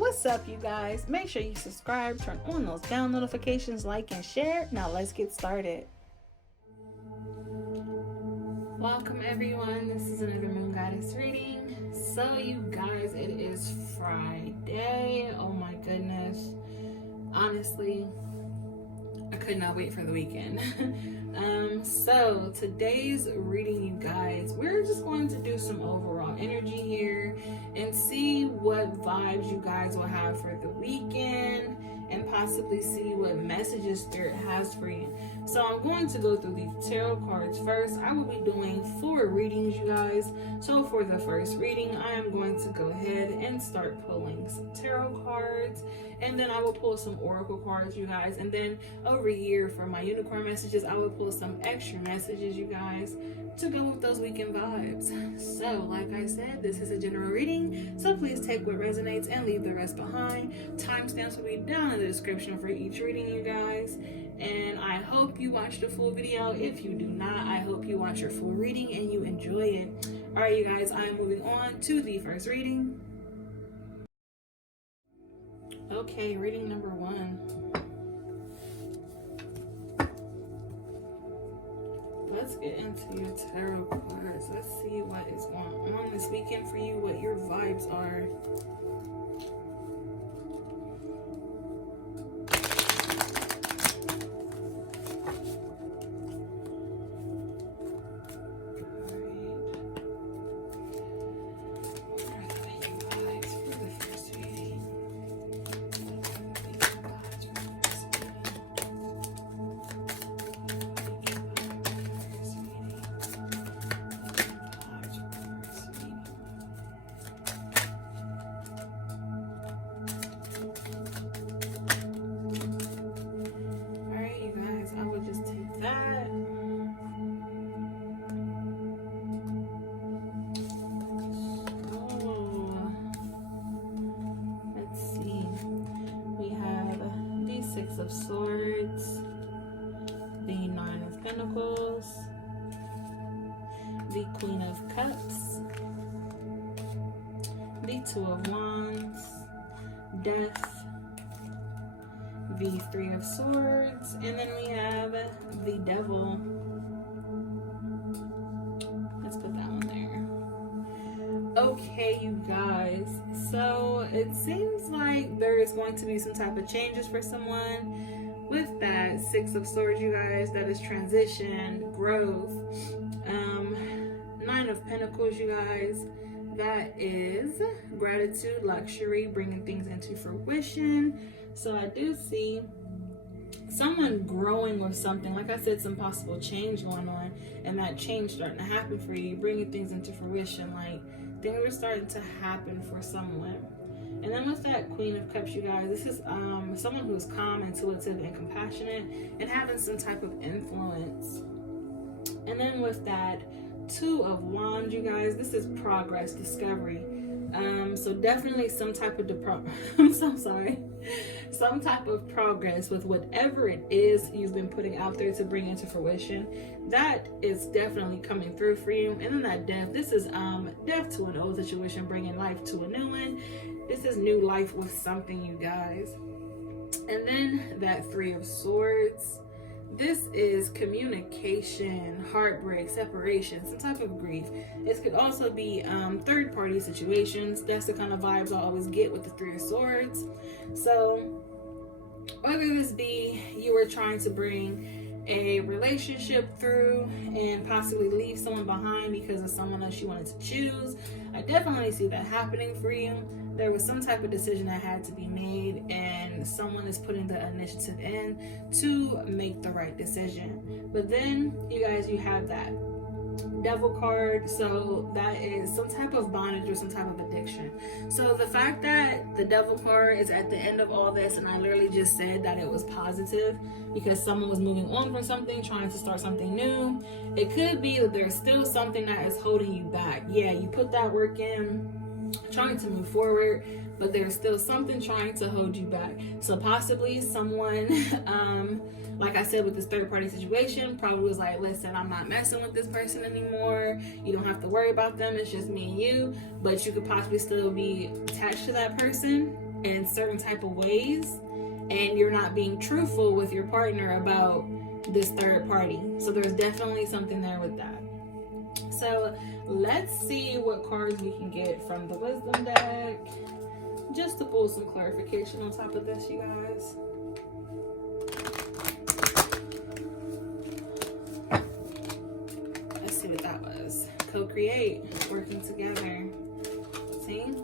What's up, you guys? Make sure you subscribe, turn on those bell notifications, like and share. Now let's get started. Welcome everyone. This is another Moongoddess reading. So you guys, it is Friday. Oh my goodness. Honestly, I could not wait for the weekend. So today's reading, you guys, we're just going to do some overall energy here and see what vibes you guys will have for the weekend and possibly see what messages Spirit has for you. So I'm going to go through the tarot cards first. I will be doing 4 readings, you guys. So for the first reading, I am going to go ahead and start pulling some tarot cards, and then I will pull some oracle cards, you guys. And then over here for my unicorn messages, I will pull some extra messages, you guys, to go with those weekend vibes. So like I said, this is a general reading, so please take what resonates and leave the rest behind. Timestamps will be down in the description for each reading, you guys. And I hope you watch the full video. If you do not, I hope you watch your full reading and you enjoy it. All right, you guys, I am moving on to the first reading. Okay, reading number 1. Let's get into your tarot cards. Let's see what is going on this weekend for you, what your vibes are. Of Swords, the 9 of Pentacles, the Queen of Cups, the 2 of Wands, Death, the 3 of Swords, and then we have the Devil. Let's put that one there. Okay, you guys, so it seems like there is going to be some type of changes for someone with that 6 of Swords, you guys. That is transition, growth. 9 of Pentacles, you guys, that is gratitude, luxury, bringing things into fruition. So I do see someone growing with something. Like I said, some possible change going on, and that change starting to happen for you, bringing things into fruition. Like things are starting to happen for someone. And then with that Queen of Cups, you guys, this is someone who's calm, intuitive, and compassionate, and having some type of influence. And then with that 2 of Wands, you guys, this is progress, discovery. So definitely some type of some type of progress with whatever it is you've been putting out there to bring into fruition. That is definitely coming through for you. And then that death, this is death to an old situation, bringing life to a new one. This is new life with something, you guys. And then that 3 of Swords, this is communication, heartbreak, separation, some type of grief. This could also be third-party situations. That's the kind of vibes I always get with the 3 of Swords. So whether this be you were trying to bring a relationship through and possibly leave someone behind because of someone else you wanted to choose, I definitely see that happening for you. There was some type of decision that had to be made, and someone is putting the initiative in to make the right decision. But then, you guys, you have that Devil card, so that is some type of bondage or some type of addiction. So the fact that the Devil card is at the end of all this, and I literally just said that it was positive because someone was moving on from something, trying to start something new. It could be that there's still something that is holding you back. Yeah, you put that work in, trying to move forward, but there's still something trying to hold you back. So possibly someone like I said with this third party situation, probably was like, listen, I'm not messing with this person anymore. You don't have to worry about them. It's just me and you. But you could possibly still be attached to that person. in certain type of ways, and you're not being truthful with your partner about this third party. So there's definitely something there with that. So let's see what cards we can get from the wisdom deck, just to pull some clarification on top of this, you guys. Let's see what that was. Co-create, working together. See?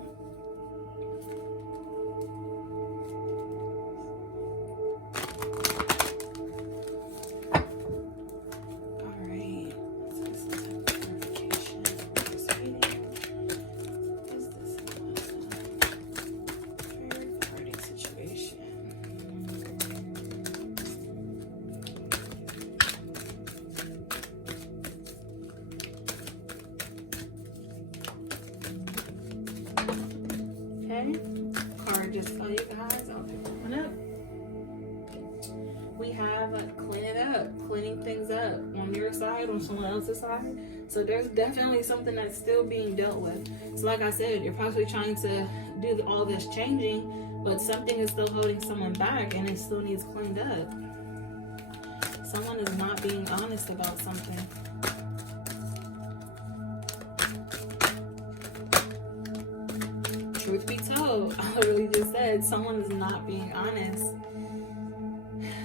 Card just tell you guys, I'll pick one up. We have clean it up, cleaning things up on your side, on someone else's side. So there's definitely something that's still being dealt with. So like I said, you're possibly trying to do all this changing, but something is still holding someone back and it still needs cleaned up. Someone is not being honest about something. Truth be told, I literally just said someone is not being honest.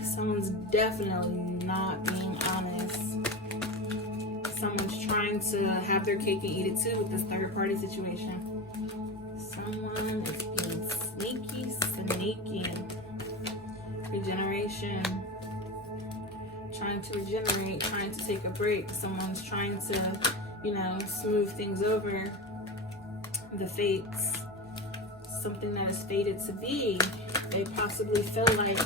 Someone's definitely not being honest. Someone's trying to have their cake and eat it too with this third party situation. Someone is being sneaky. Regeneration. Trying to regenerate, trying to take a break. Someone's trying to, smooth things over. The fates. Something that is fated to be. They possibly feel like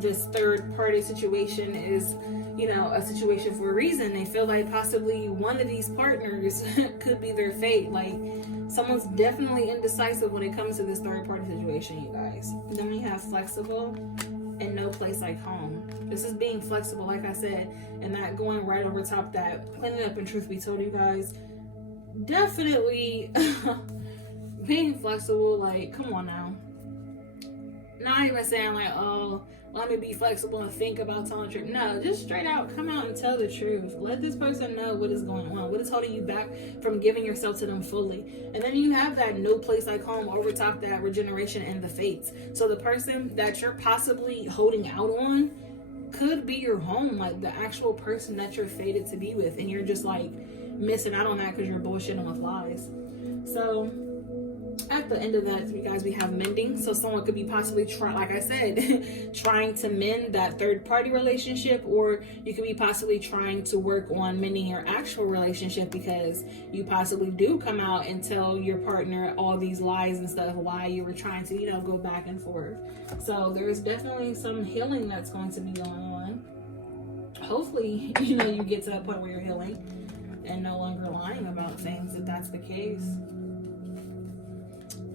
this third party situation is, a situation for a reason. They feel like possibly one of these partners could be their fate. Like, someone's definitely indecisive when it comes to this third party situation, you guys. And then we have flexible and no place like home. This is being flexible, like I said, and not going right over top that. Cleaning up and truth be told, you guys. Definitely being flexible, like, come on now. Not even saying like, oh, let me be flexible and think about telling the truth. No, just straight out come out and tell the truth. Let this person know what is going on, what is holding you back from giving yourself to them fully. And then you have that no place like home over top that regeneration and the fates. So the person that you're possibly holding out on could be your home, like the actual person that you're fated to be with, and you're just like missing out on that because you're bullshitting with lies. So at the end of that, you guys, we have mending. So someone could be possibly like I said, trying to mend that third party relationship, or you could be possibly trying to work on mending your actual relationship because you possibly do come out and tell your partner all these lies and stuff, why you were trying to, go back and forth. So there's definitely some healing that's going to be going on. Hopefully, you get to that point where you're healing and no longer lying about things, if that's the case.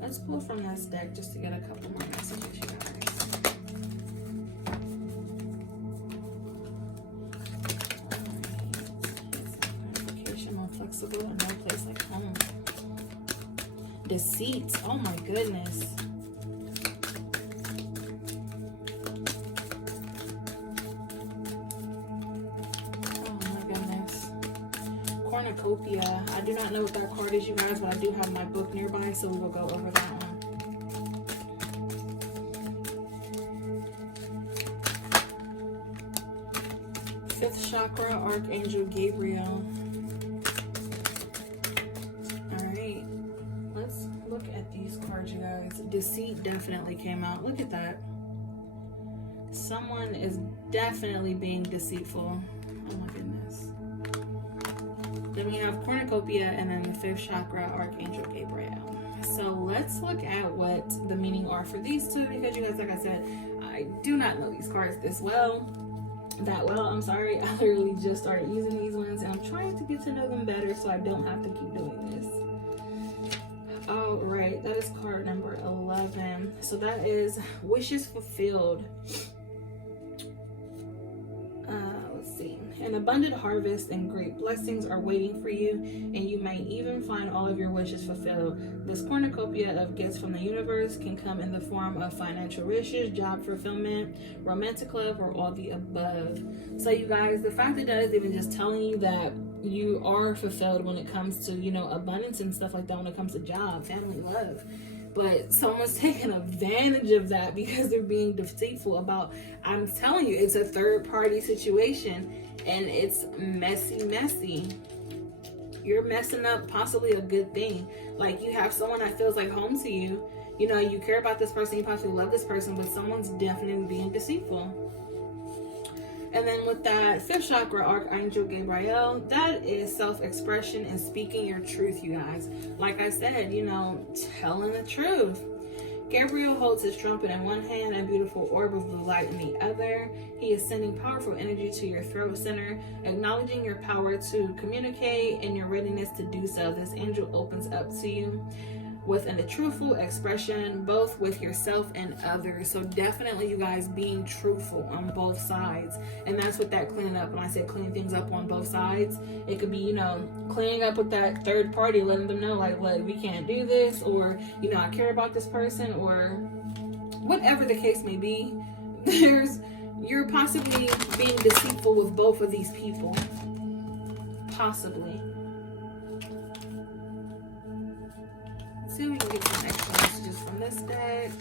Let's pull from this deck just to get a couple more messages, you guys. Clarification on flexible and no place like home. Deceit. Oh my goodness. Cornucopia. I do not know what that card is, you guys, but I do have my book nearby, so we will go over that one. Fifth chakra, Archangel Gabriel. Alright. Let's look at these cards, you guys. Deceit definitely came out. Look at that. Someone is definitely being deceitful. Oh my goodness. Then we have Cornucopia, and then the fifth chakra, Archangel Gabriel. So let's look at what the meaning are for these two, because you guys, like I said, I do not know these cards that well. I'm sorry. I literally just started using these ones, and I'm trying to get to know them better so I don't have to keep doing this. All right, that is card number 11. So that is wishes fulfilled. Let's see. An abundant harvest and great blessings are waiting for you, and you may even find all of your wishes fulfilled. This cornucopia of gifts from the universe can come in the form of financial riches, job fulfillment, romantic love, or all the above. So you guys, the fact that that is even just telling you that you are fulfilled when it comes to, you know, abundance and stuff like that, when it comes to job, family, love. But someone's taking advantage of that because they're being deceitful about, I'm telling you, it's a third party situation and it's messy. You're messing up possibly a good thing. Like, you have someone that feels like home to you. You know, you care about this person, you possibly love this person, but someone's definitely being deceitful. And then with that 5th chakra, Archangel Gabriel, that is self-expression and speaking your truth, you guys. Like I said, you know, telling the truth. Gabriel holds his trumpet in one hand and a beautiful orb of blue light in the other. He is sending powerful energy to your throat center, acknowledging your power to communicate and your readiness to do so. This angel opens up to you with a truthful expression, both with yourself and others. So definitely, you guys, being truthful on both sides. And that's what that cleaning up, when I say clean things up on both sides, it could be, you know, cleaning up with that third party, letting them know, like, look, we can't do this, or, you know, I care about this person, or whatever the case may be. You're possibly being deceitful with both of these people. Possibly. See if we can get some extra messages from this deck.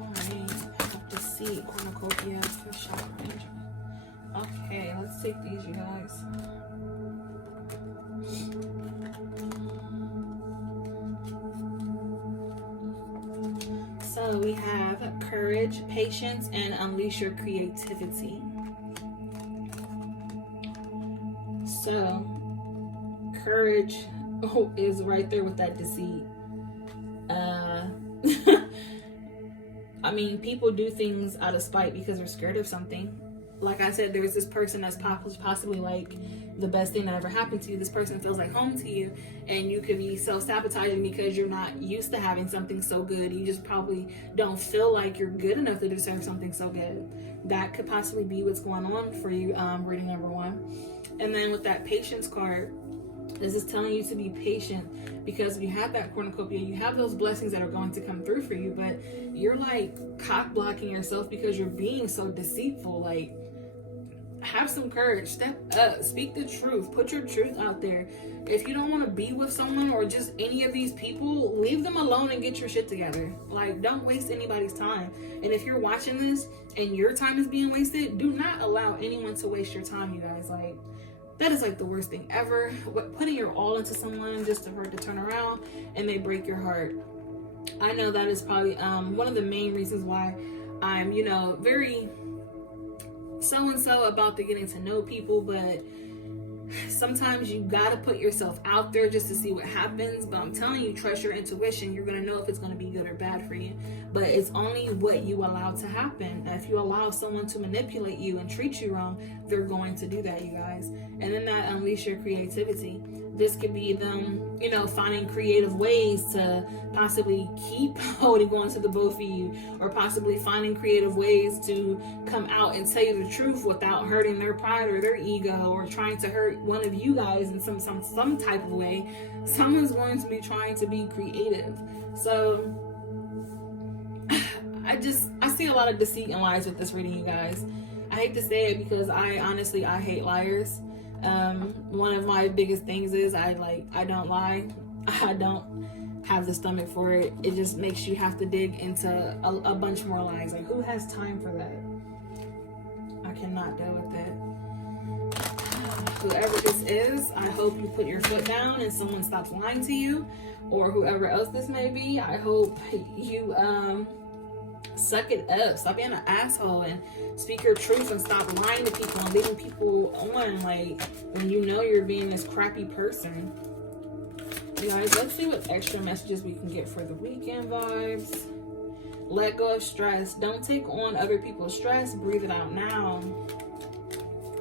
Alright, I have to see cornucopia for chakra. Okay, let's take these, you guys. So we have courage, patience, and unleash your creativity. So, courage is right there with that deceit. I mean, people do things out of spite because they're scared of something. Like I said, there's this person that's possibly like the best thing that ever happened to you. This person feels like home to you, and you could be self-sabotaging because you're not used to having something so good. You just probably don't feel like you're good enough to deserve something so good. That could possibly be what's going on for you, reading number 1. And then with that patience card, this is telling you to be patient, because if you have that cornucopia, you have those blessings that are going to come through for you, but you're like cock blocking yourself because you're being so deceitful. Like, have some courage, step up, speak the truth, put your truth out there. If you don't want to be with someone or just any of these people, leave them alone and get your shit together. Like, don't waste anybody's time. And if you're watching this and your time is being wasted, do not allow anyone to waste your time, you guys. Like, that is like the worst thing ever. Putting your all into someone just for it to turn around and they break your heart. I know that is probably one of the main reasons why I'm, you know, very so-and-so about the getting to know people, but sometimes you gotta put yourself out there just to see what happens. But I'm telling you, trust your intuition. You're gonna know if it's gonna be good or bad for you. But it's only what you allow to happen. If you allow someone to manipulate you and treat you wrong, they're going to do that, you guys. And then that unleash your creativity. This could be them, you know, finding creative ways to possibly keep holding on to the both of you, or possibly finding creative ways to come out and tell you the truth without hurting their pride or their ego, or trying to hurt one of you guys in some type of way. Someone's going to be trying to be creative. So I see a lot of deceit and lies with this reading, you guys. I hate to say it because I hate liars. One of my biggest things is I don't lie. I don't have the stomach for it. It just makes you have to dig into a bunch more lies. Like, who has time for that? I cannot deal with it. Whoever this is, I hope you put your foot down and someone stops lying to you, or whoever else this may be. I hope you suck it up, stop being an asshole, and speak your truth, and stop lying to people and leading people on, like, when you know you're being this crappy person. You guys, let's see what extra messages we can get for the weekend vibes. Let go of stress. Don't take on other people's stress. Breathe it out now.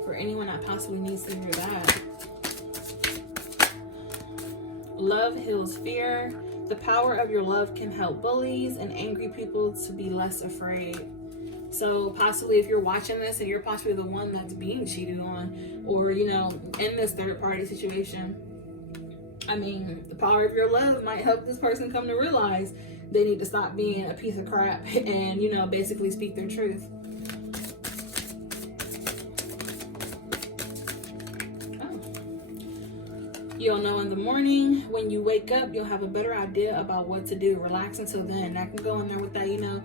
For anyone that possibly needs to hear that. Love heals fear. The power of your love can help bullies and angry people to be less afraid. So possibly if you're watching this and you're possibly the one that's being cheated on, or, you know, in this third party situation, I mean, the power of your love might help this person come to realize they need to stop being a piece of crap and, you know, basically speak their truth. You'll know in the morning when you wake up, you'll have a better idea about what to do. Relax until then. That can go in there with that, you know,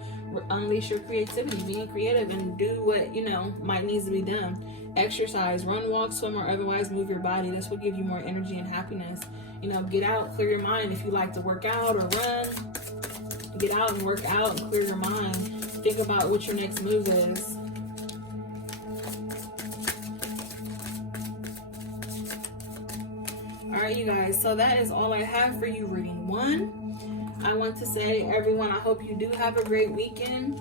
unleash your creativity, being creative, and do what, you know, might needs to be done. Exercise, run, walk, swim, or otherwise move your body. This will give you more energy and happiness. You know, get out, clear your mind. If you like to work out or run, get out and work out and clear your mind. Think about what your next move is. Alright, you guys, so that is all I have for you, reading 1. I want to say, everyone, I hope you do have a great weekend.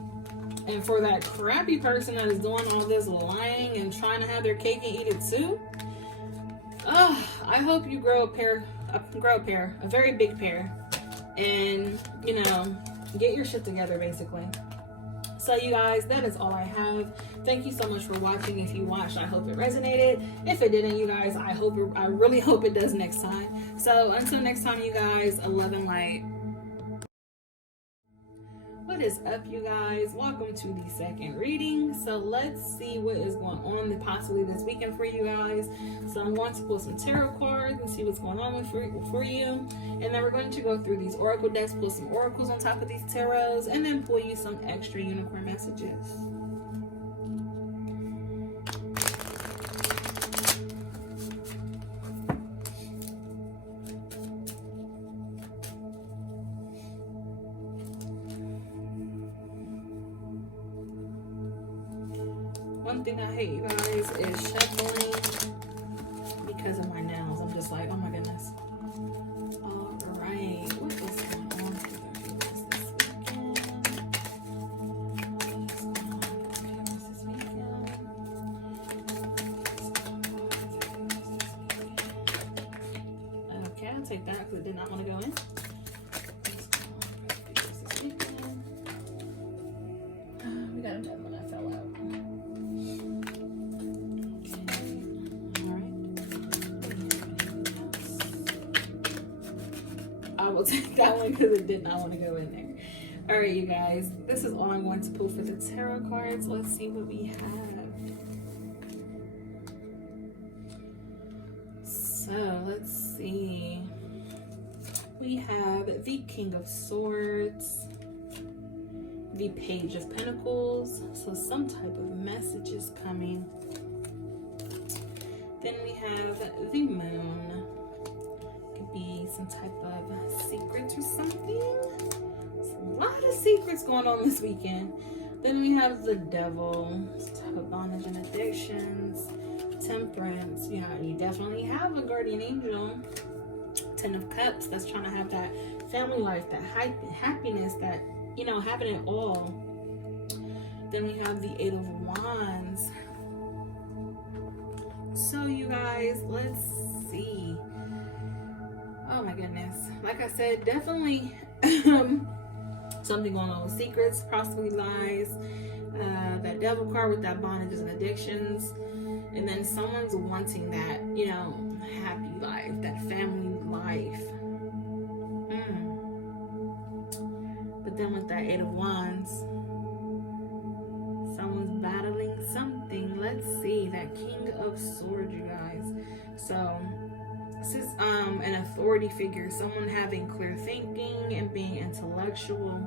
And for that crappy person that is doing all this lying and trying to have their cake and eat it too, I hope you grow a very big pair, and, you know, get your shit together, basically. So you guys, that is all I have. Thank you so much for watching. If you watched, I hope it resonated. If it didn't, you guys, I really hope it does next time. So until next time, you guys, love and light. What is up, you guys? Welcome to the second reading. So let's see what is going on possibly this weekend for you guys. So I'm going to pull some tarot cards and see what's going on for you. And then we're going to go through these oracle decks, pull some oracles on top of these tarots, and then pull you some extra unicorn messages. One thing I hate, you guys, is shuffling because of my nails. I'm just like, oh my goodness. Alright, what is going on for you guys this weekend? Okay, I'll take that because it did not want to go in. We got another one that fell out. I will take that one because it did not want to go in there. Alright, you guys, this is all I'm going to pull for the tarot cards. Let's see what we have. So let's see. We have the King of Swords, the Page of Pentacles, so some type of message is coming. Then we have the Moon. Could be some type of secrets or something. There's a lot of secrets going on this weekend. Then we have the Devil, some type of bondage and addictions. Temperance, yeah, you definitely have a guardian angel. 10 of Cups, that's trying to have that family life, that happiness, that, you know, having it all. Then we have the 8 of Wands. So you guys, let's see. Oh my goodness, like I said, definitely something going on with secrets, possibly lies, that Devil card with that bondages and addictions, and then someone's wanting that, you know, happy life, that family life. But then with that 8 of Wands, someone's battling something. Let's see, that King of Swords, you guys. So this is an authority figure, someone having clear thinking and being intellectual.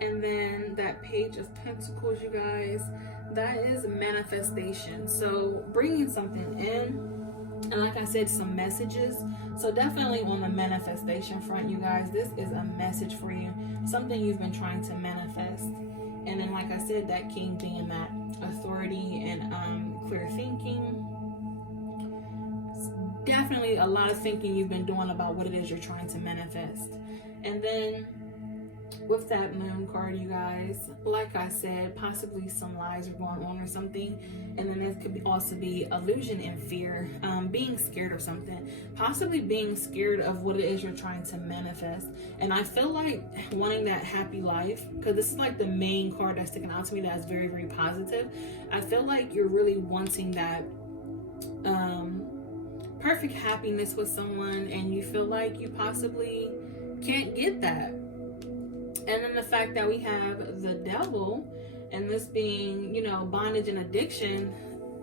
And then that Page of Pentacles, you guys, that is manifestation. So bringing something in, and like I said, some messages. So definitely on the manifestation front, you guys, this is a message for you, something you've been trying to manifest. And then like I said, that King being that authority and clear thinking. Definitely a lot of thinking you've been doing about what it is you're trying to manifest. And then with that moon card, you guys, like I said, possibly some lies are going on or something. And then it could also be illusion and fear, being scared of something, possibly being scared of what it is you're trying to manifest. And I feel like wanting that happy life, because this is like the main card that's sticking out to me that's very, very positive. I feel like you're really wanting that perfect happiness with someone, and you feel like you possibly can't get that. And then the fact that we have the devil, and this being, you know, bondage and addiction,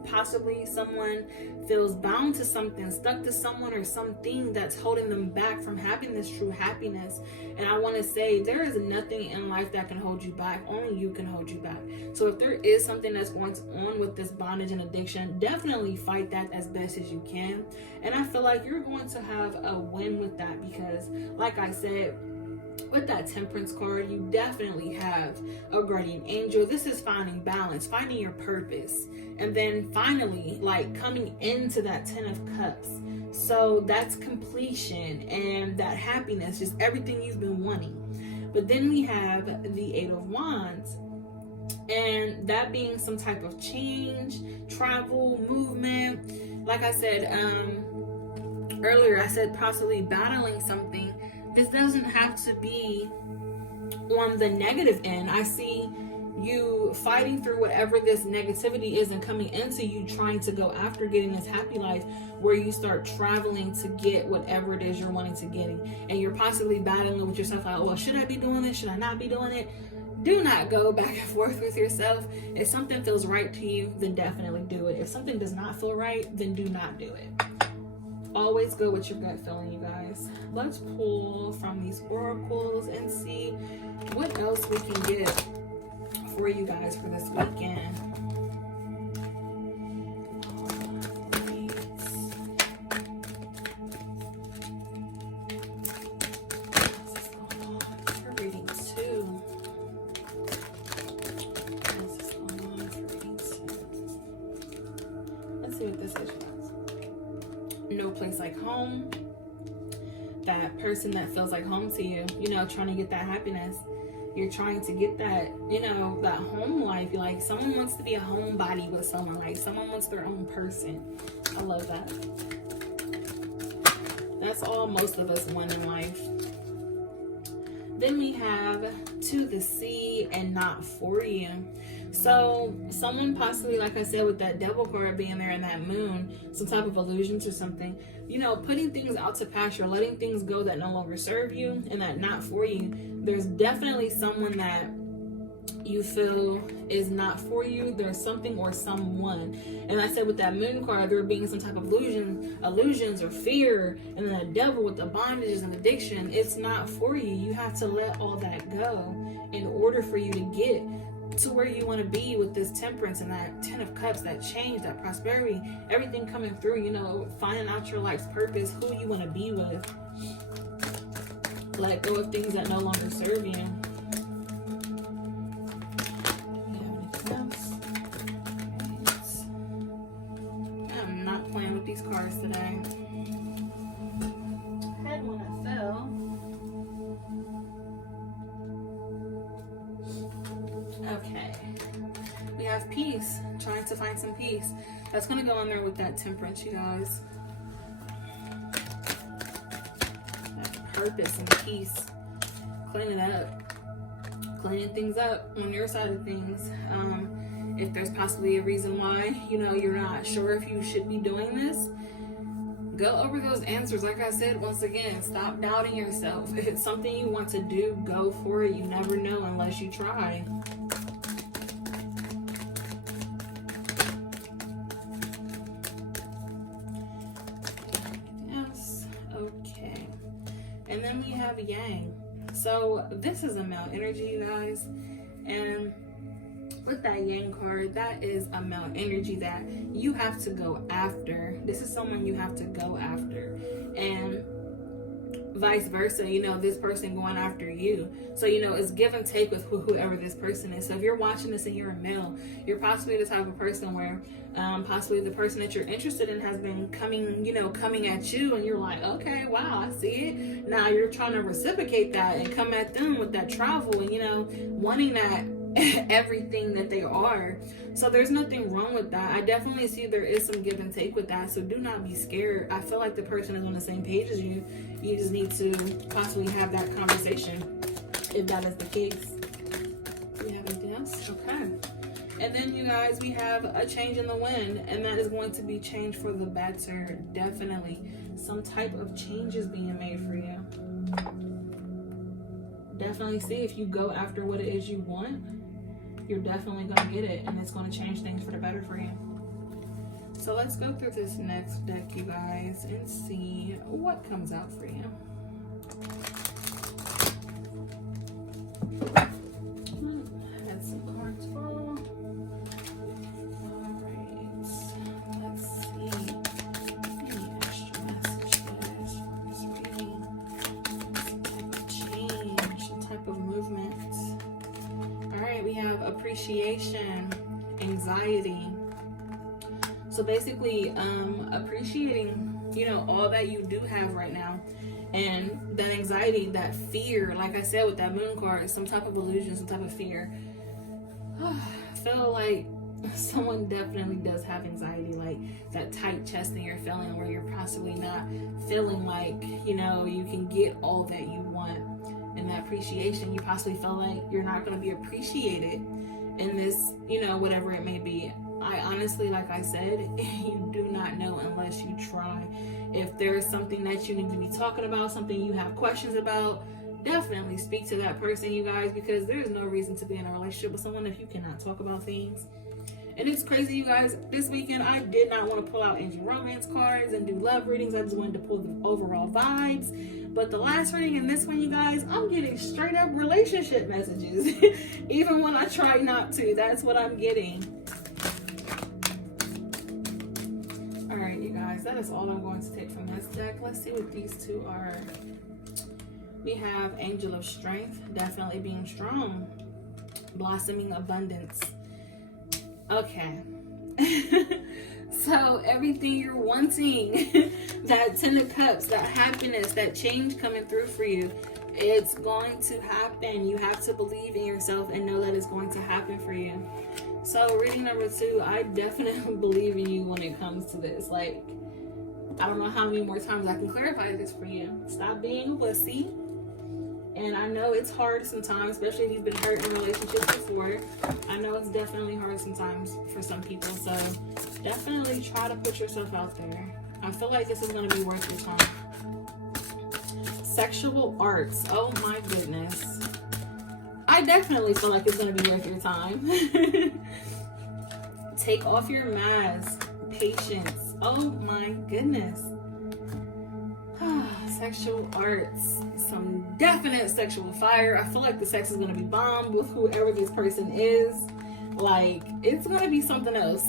possibly someone feels bound to something, stuck to someone or something that's holding them back from having this true happiness. And I want to say, there is nothing in life that can hold you back. Only you can hold you back. So if there is something that's going on with this bondage and addiction, definitely fight that as best as you can. And I feel like you're going to have a win with that, because like I said, with that Temperance card, you definitely have a guardian angel. This is finding balance, finding your purpose, and then finally, like, coming into that 10 of Cups. So that's completion and that happiness, just everything you've been wanting. But then we have the 8 of Wands, and that being some type of change, travel, movement. Like I said earlier, I said possibly battling something. This doesn't have to be on the negative end. I see you fighting through whatever this negativity is and coming into you trying to go after getting this happy life, where you start traveling to get whatever it is you're wanting to get. And you're possibly battling with yourself like, well, should I be doing this? Should I not be doing it? Do not go back and forth with yourself. If something feels right to you, then definitely do it. If something does not feel right, then do not do it. Always go with your gut feeling, you guys. Let's pull from these oracles and see what else we can get for you guys for this weekend. For reading 2. Let's see what this is. No place like home. That person that feels like home to you, you know, trying to get that happiness. You're trying to get that, you know, that home life. You're like, someone wants to be a homebody with someone, like someone wants their own person. I love that. That's all most of us want in life. Then we have to the sea and not for you. So someone possibly, like I said, with that devil card being there and that moon, some type of illusions or something, you know, putting things out to pasture, letting things go that no longer serve you and that not for you. There's definitely someone that you feel is not for you. There's something or someone. And I said with that moon card, there being some type of illusions or fear, and then the devil with the bondages and addiction, it's not for you. You have to let all that go in order for you to get to where you want to be with this Temperance and that 10 of Cups, that change, that prosperity, everything coming through, you know, finding out your life's purpose, who you want to be with. Let go of things that no longer serve you. I'm not playing with these cards today. Had one that fell. Okay. We have peace. Trying to find some peace. That's going to go in there with that Temperance, you guys. That purpose and peace. Cleaning it up. Cleaning things up on your side of things. If there's possibly a reason why, you know, you're not sure if you should be doing this, go over those answers. Like I said, once again, stop doubting yourself. If it's something you want to do, go for it. You never know unless you try. Yes, okay. And then we have Yang. So this is a male energy, you guys. And with that Yang card, that is a male energy that you have to go after. This is someone you have to go after. And vice versa, you know, this person going after you. So, you know, it's give and take with whoever this person is. So if you're watching this and you're a male, you're possibly the type of person where possibly the person that you're interested in has been coming at you, and you're like, okay, wow, I see it. Now you're trying to reciprocate that and come at them with that travel and, you know, wanting that everything that they are. So there's nothing wrong with that. I definitely see there is some give and take with that. So do not be scared. I feel like the person is on the same page as you. You just need to possibly have that conversation if that is the case. We have anything else? Okay. And then, you guys, we have a change in the wind, and that is going to be change for the better. Definitely some type of change is being made for you. Definitely see if you go after what it is you want, you're definitely going to get it, and it's going to change things for the better for you. So let's go through this next deck, you guys, and see what comes out for you. Had some cards fall. All right, let's see. Any extra messages from this reading? Some type of change, some type of movement. All right, we have appreciation, anxiety. So basically, appreciating, you know, all that you do have right now, and that anxiety, that fear, like I said with that moon card, some type of illusion, some type of fear. I feel like someone definitely does have anxiety, like that tight chest that you're feeling, where you're possibly not feeling like, you know, you can get all that you want. And that appreciation, you possibly feel like you're not going to be appreciated in this, you know, whatever it may be. I honestly, like I said, you do not know unless you try. If there's something that you need to be talking about, something you have questions about, definitely speak to that person, you guys, because there's no reason to be in a relationship with someone if you cannot talk about things. And it's crazy, you guys, this weekend I did not want to pull out any romance cards and do love readings. I just wanted to pull the overall vibes. But the last reading and this one, you guys, I'm getting straight up relationship messages. Even when I try not to, that's what I'm getting. Alright, you guys, that is all I'm going to take from this deck. Let's see what these two are. We have Angel of Strength, definitely being strong. Blossoming Abundance. Okay. So everything you're wanting, that 10 of Cups, that happiness, that change coming through for you, it's going to happen. You have to believe in yourself and know that it's going to happen for you. So reading number 2, I definitely believe in you when it comes to this. Like, I don't know how many more times I can clarify this for you. Stop being a wussy. And I know it's hard sometimes, especially if you've been hurt in relationships before. I know it's definitely hard sometimes for some people. So definitely try to put yourself out there. I feel like this is going to be worth your time. Sexual arts. Oh my goodness. I definitely feel like it's going to be worth your time. Take off your mask. Patience. Oh my goodness. Sexual arts. Some definite sexual fire. I feel like the sex is going to be bomb with whoever this person is. Like, it's going to be something else.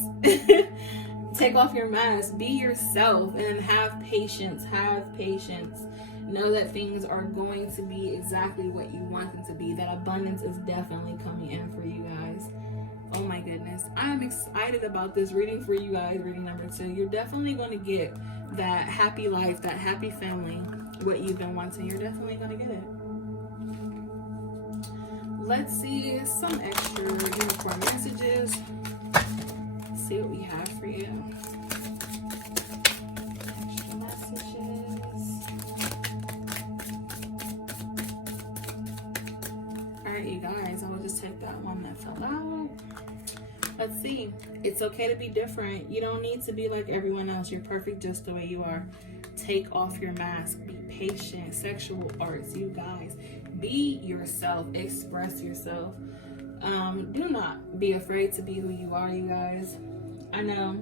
Take off your mask. Be yourself and have patience. Have patience. Know that things are going to be exactly what you want them to be. That abundance is definitely coming in for you guys. Oh my goodness. I'm excited about this reading for you guys. Reading number 2. You're definitely going to get that happy life, that happy family, what you've been wanting. You're definitely going to get it. Let's see some extra unicorn messages. Let's see what we have for you. Extra messages. Alright, you guys, I will just take that one that fell out. Let's see. It's okay to be different. You don't need to be like everyone else. You're perfect just the way you are. Take off your mask. Be patient. Sexual arts, you guys. Be yourself. Express yourself. Do not be afraid to be who you are, you guys. I know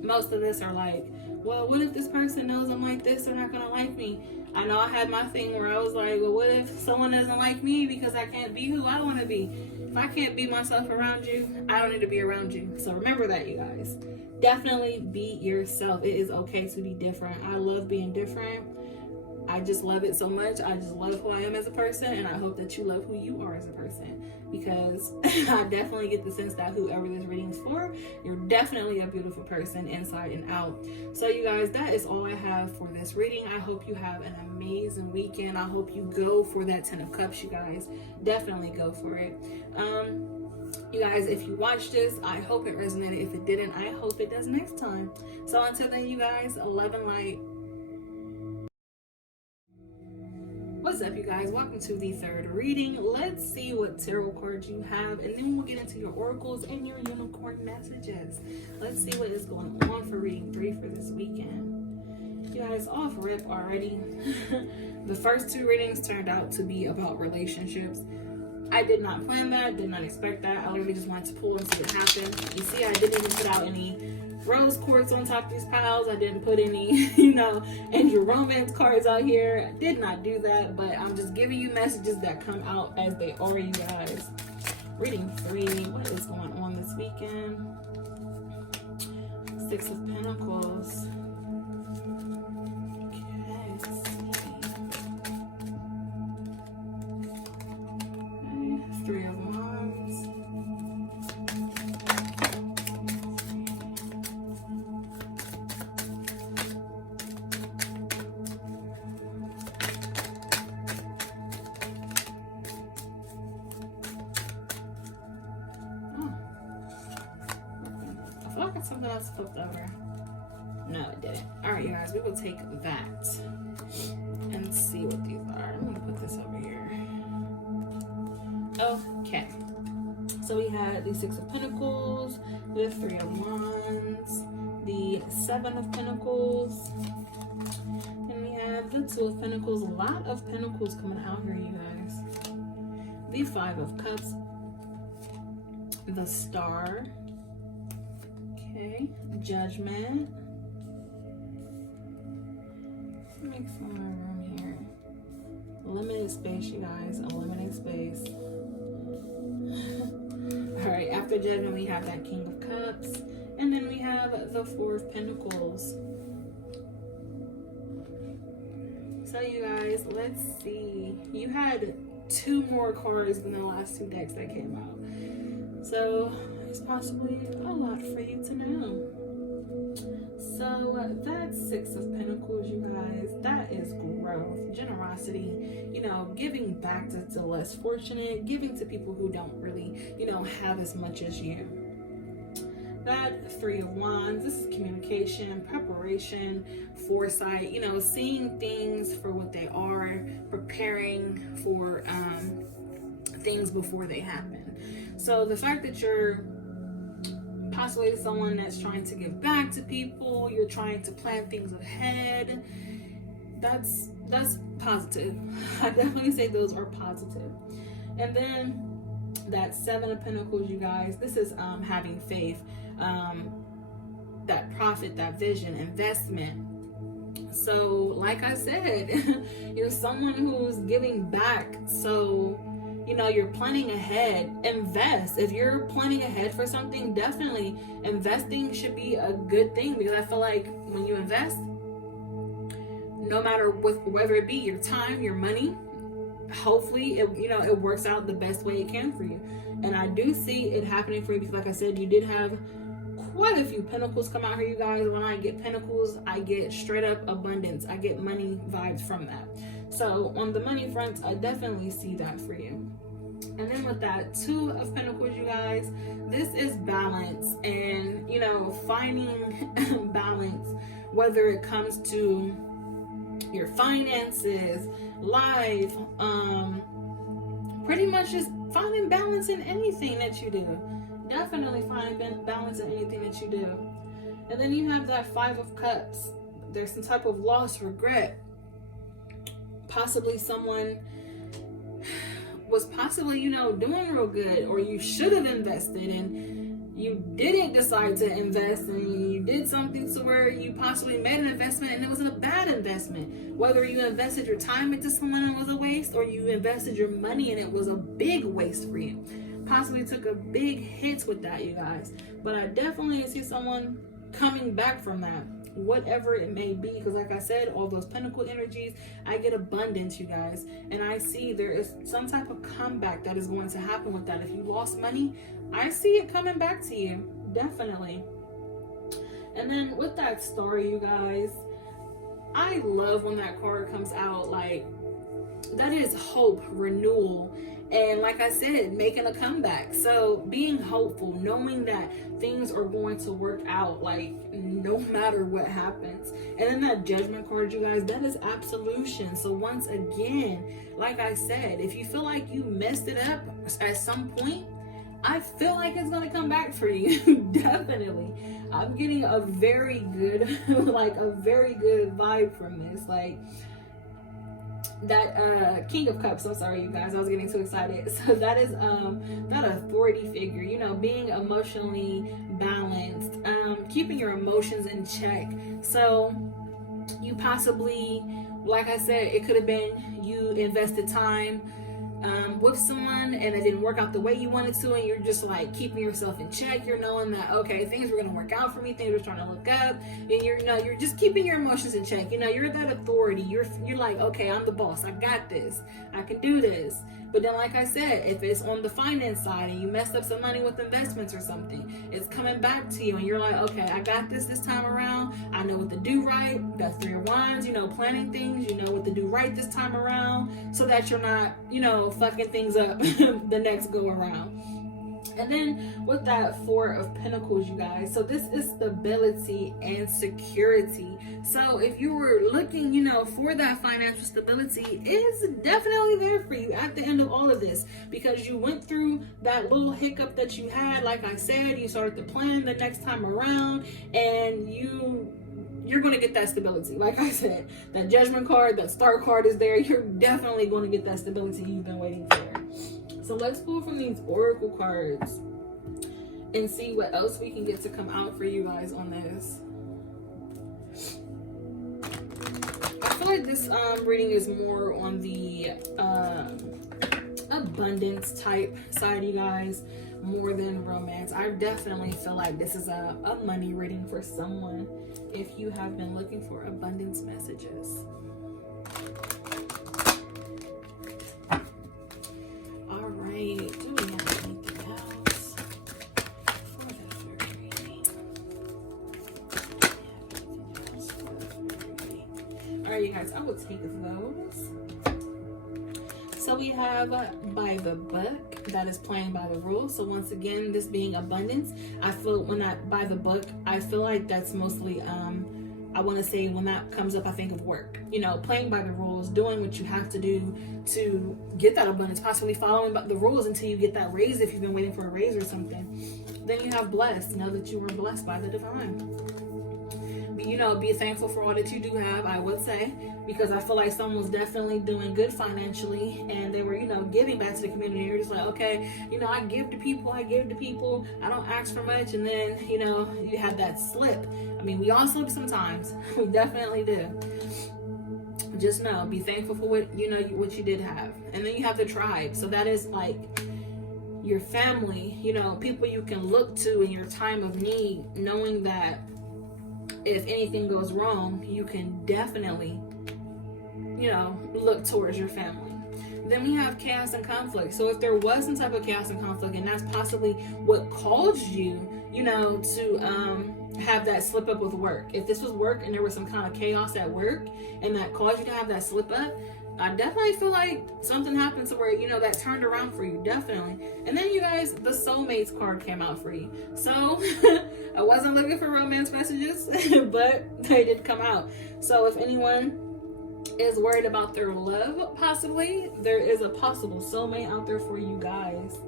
most of this are like, well, what if this person knows I'm like this? They're not going to like me. I know I had my thing where I was like, well, what if someone doesn't like me because I can't be who I want to be? If I can't be myself around you, I don't need to be around you. So remember that, you guys. Definitely be yourself. It is okay to be different. I love being different. I just love it so much. I just love who I am as a person, and I hope that you love who you are as a person, because I definitely get the sense that whoever this reading is for, you're definitely a beautiful person inside and out. So you guys, that is all I have for this reading. I hope you have an amazing weekend. I hope you go for that 10 of Cups, you guys. Definitely go for it. You guys, if you watched this, I hope it resonated. If it didn't, I hope it does next time. So until then, you guys, love and light. What's up, you guys? Welcome to the third reading. Let's see what tarot cards you have, and then we'll get into your oracles and your unicorn messages. Let's see what is going on for reading 3 for this weekend. You guys, off rip already. The first 2 readings turned out to be about relationships. I did not plan that, did not expect that. I literally just wanted to pull and see what happened. You see, I didn't even put out any rose quartz on top of these piles. I didn't put any, angel romance cards out here. I did not do that, but I'm just giving you messages that come out as they are, you guys. Reading 3, what is going on this weekend? 6 of Pentacles. Okay, let's see. Okay, 3 of Wands. Something else flipped over. No, it didn't. All right, you guys, we will take that and see what these are. I'm gonna put this over here. Okay, so we had the 6 of Pentacles, the 3 of Wands, the 7 of Pentacles, and we have the 2 of Pentacles. A lot of Pentacles coming out here, you guys. The 5 of Cups, the Star. Okay, Judgment. Make some more room here. Limited space, you guys. A limited space. Alright, after Judgment, we have that King of Cups. And then we have the 4 of Pentacles. So, you guys, let's see. You had 2 more cards than the last 2 decks that came out. So, it's possibly a lot for you to know. So that's 6 of Pentacles, you guys. That is growth, generosity, giving back to the less fortunate, giving to people who don't really, have as much as you. That 3 of Wands, this is communication, preparation, foresight, seeing things for what they are, preparing for things before they happen. So the fact that you're possibly someone that's trying to give back to people, you're trying to plan things ahead, that's positive. I definitely say those are positive. And then that 7 of Pentacles, you guys, this is having faith, that profit, that vision, investment. So like I said, you're someone who's giving back. So you're planning ahead. Invest. If you're planning ahead for something, definitely investing should be a good thing, because I feel like when you invest, no matter whether it be your time, your money, hopefully it works out the best way it can for you. And I do see it happening for you, because like I said, you did have quite a few Pentacles come out here, you guys. When I get Pentacles, I get straight up abundance. I get money vibes from that. So on the money front, I definitely see that for you. And then with that 2 of Pentacles, you guys, this is balance, and finding balance, whether it comes to your finances, life, pretty much just finding balance in anything that you do. Definitely finding balance in anything that you do. And then you have that 5 of Cups. There's some type of loss, regret. Possibly someone was possibly, doing real good, or you should have invested and you didn't decide to invest, and you did something to where you possibly made an investment and it was a bad investment. Whether you invested your time into someone and it was a waste, or you invested your money and it was a big waste for you. Possibly took a big hit with that, you guys. But I definitely see someone coming back from that. whatever it may be, because like I said, all those pentacle energies, I get abundance, you guys, and I see there is some type of comeback that is going to happen with that. If you lost money, I see it coming back to you, definitely. And then with that story, you guys, I love when that card comes out. Like, that is hope, renewal, and like I said, making a comeback. So being hopeful, knowing that things are going to work out, like, no matter what happens. And then that Judgment card, you guys, that is absolution. So once again, like I said, if you feel like you messed it up at some point, I feel like it's going to come back for you. Definitely. I'm getting a very good, like a very good vibe from this. Like, that King of Cups, I'm sorry you guys, I was getting too excited. So that is that authority figure, you know, being emotionally balanced, keeping your emotions in check. So you possibly, like I said, it could have been you invested time with someone and it didn't work out the way you wanted to, and you're just like keeping yourself in check. You're knowing that, okay, things were going to work out for me, things were trying to look up, and you're just keeping your emotions in check. You know, you're that authority. You're like, okay, I'm the boss, I got this, I can do this. But then, like I said, if it's on the finance side and you messed up some money with investments or something, it's coming back to you and you're like, okay, I got this time around. I know what to do right. Got 3 of Wands, you know, planning things, you know what to do right this time around, so that you're not, you know, fucking things up the next go around. And then with that 4 of Pentacles, you guys, so this is stability and security. So if you were looking, you know, for that financial stability, it's definitely there for you at the end of all of this, because you went through that little hiccup that you had. Like I said, you started to plan the next time around, and you're going to get that stability. Like I said, that Judgment card, that Star card is there. You're definitely going to get that stability you've been waiting for. So let's pull from these oracle cards and see what else we can get to come out for you guys on this. I feel like this reading is more on the abundance type side, you guys, more than romance. I definitely feel like this is a money reading for someone if you have been looking for abundance messages. Alright, do we have anything else for the third reading? Alright, you guys, I will take those. So we have by the book, that is playing by the rules. So once again, this being abundance, I feel when I by the book, I feel like that's mostly I want to say when that comes up, I think of work. You know, playing by the rules, doing what you have to do to get that abundance, possibly following the rules until you get that raise if you've been waiting for a raise or something. Then you have blessed. Know that you were blessed by the divine. You know, be thankful for all that you do have, I would say, because I feel like someone's definitely doing good financially and they were, you know, giving back to the community. You're just like, okay, you know, I give to people, I don't ask for much. And then, you know, you have that slip. I mean, we all slip sometimes. We definitely do. Just know, be thankful for what, you know, what you did have. And then you have the tribe. So that is like your family, you know, people you can look to in your time of need, knowing that if anything goes wrong, you can definitely, you know, look towards your family. Then we have chaos and conflict. So if there was some type of chaos and conflict, and that's possibly what caused you, you know, to have that slip up with work. If this was work and there was some kind of chaos at work and that caused you to have that slip up, I definitely feel like something happened to where, you know, that turned around for you, definitely. And then you guys, the soulmates card came out for you. So I wasn't looking for romance messages, but they did come out. So if anyone is worried about their love, possibly, there is a possible soulmate out there for you guys.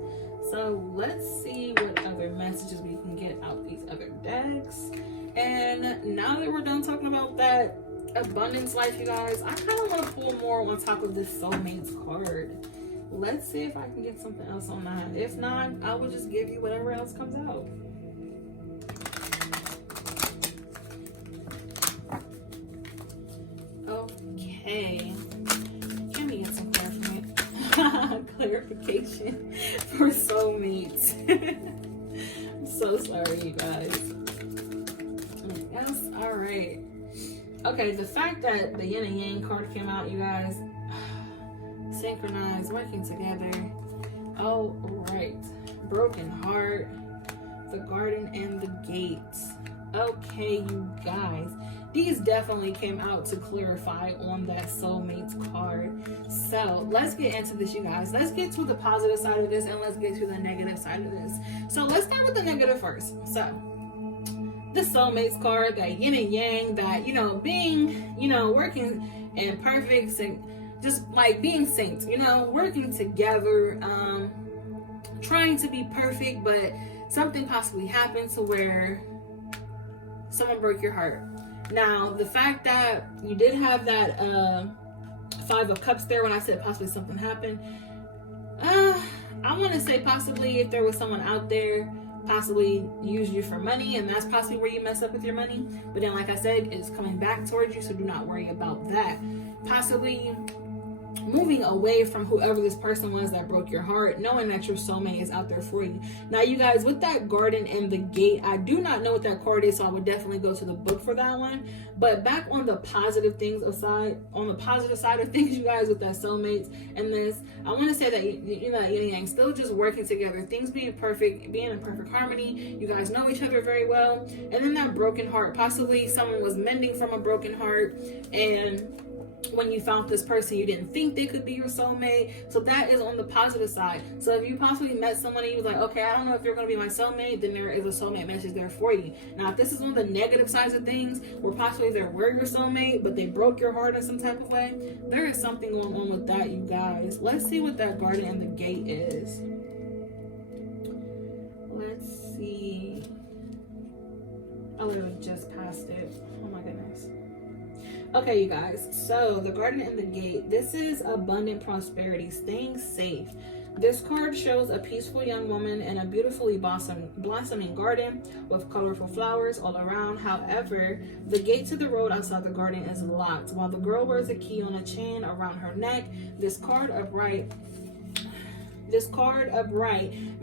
So let's see what other messages we can get out these other decks. And now that we're done talking about that abundance life, you guys, I kind of want to pull more on top of this soulmates card. Let's see if I can get something else on that. If not, I will just give you whatever else comes out. Okay, can we get some clarification for soulmates? I'm so sorry, you guys. Yes, all right. Okay, the fact that the yin and yang card came out, you guys, synchronized, working together. All right. Broken heart, the garden, and the gates. Okay, you guys, these definitely came out to clarify on that soulmates card. So let's get into this, you guys. Let's get to the positive side of this, and let's get to the negative side of this. So let's start with the negative first. So the soulmates card, that yin and yang, that, you know, being, you know, working in perfect sync, just like being synced, you know, working together, trying to be perfect, but something possibly happened to where someone broke your heart. Now, the fact that you did have that 5 of Cups there when I said possibly something happened, I want to say possibly if there was someone out there possibly used you for money, and that's possibly where you mess up with your money. But then, like I said, it's coming back towards you, so do not worry about that. Possibly moving away from whoever this person was that broke your heart, knowing that your soulmate is out there for you. Now, you guys, with that garden and the gate, I do not know what that card is, so I would definitely go to the book for that one. But back on the positive things aside, on the positive side of things, you guys, with that soulmates and this, I want to say that you know, yin and yang, still just working together, things being perfect, being in perfect harmony. You guys know each other very well. And then that broken heart, possibly someone was mending from a broken heart, and when you found this person, you didn't think they could be your soulmate. So that is on the positive side. So if you possibly met someone and you was like, okay, I don't know if you're going to be my soulmate, then there is a soulmate message there for you. Now, if this is one of the negative sides of things, where possibly they were your soulmate, but they broke your heart in some type of way, there is something going on with that, you guys. Let's see what that garden and the gate is. Let's see. I literally just passed it. Oh my goodness. Okay, you guys, so the garden and the gate, this is abundant prosperity, staying safe. This card shows a peaceful young woman in a beautifully blossoming garden with colorful flowers all around. However, the gate to the road outside the garden is locked. While the girl wears a key on a chain around her neck, this card upright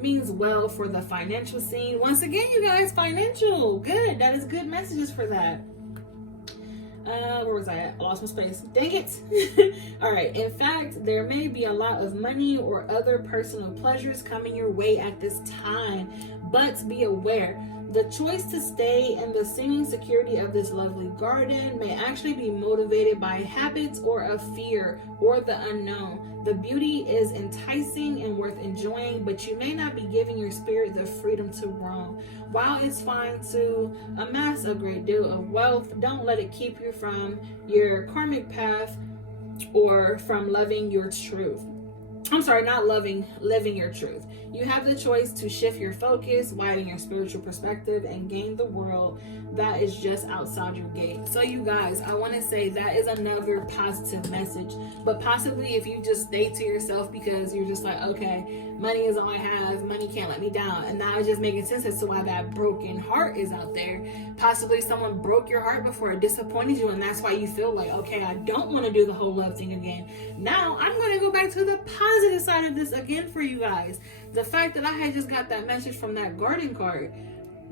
means well for the financial scene. Once again, you guys, financial, good. That is good messages for that. Where was I at? I lost my space. Dang it. All right. In fact, there may be a lot of money or other personal pleasures coming your way at this time, but be aware. The choice to stay in the seeming security of this lovely garden may actually be motivated by habits or a fear or the unknown. The beauty is enticing and worth enjoying, but you may not be giving your spirit the freedom to roam. While it's fine to amass a great deal of wealth, don't let it keep you from your karmic path or from loving your truth. I'm sorry, not living your truth. You have the choice to shift your focus, widen your spiritual perspective, and gain the world that is just outside your gate. So you guys, I want to say that is another positive message. But possibly if you just stay to yourself because you're just like, okay, money is all I have, money can't let me down. And now it's just making sense as to why that broken heart is out there. Possibly someone broke your heart before, it disappointed you, and that's why you feel like, okay, I don't want to do the whole love thing again. Now I'm going to go back to the positive side of this again for you guys. The fact that I had just got that message from that garden card.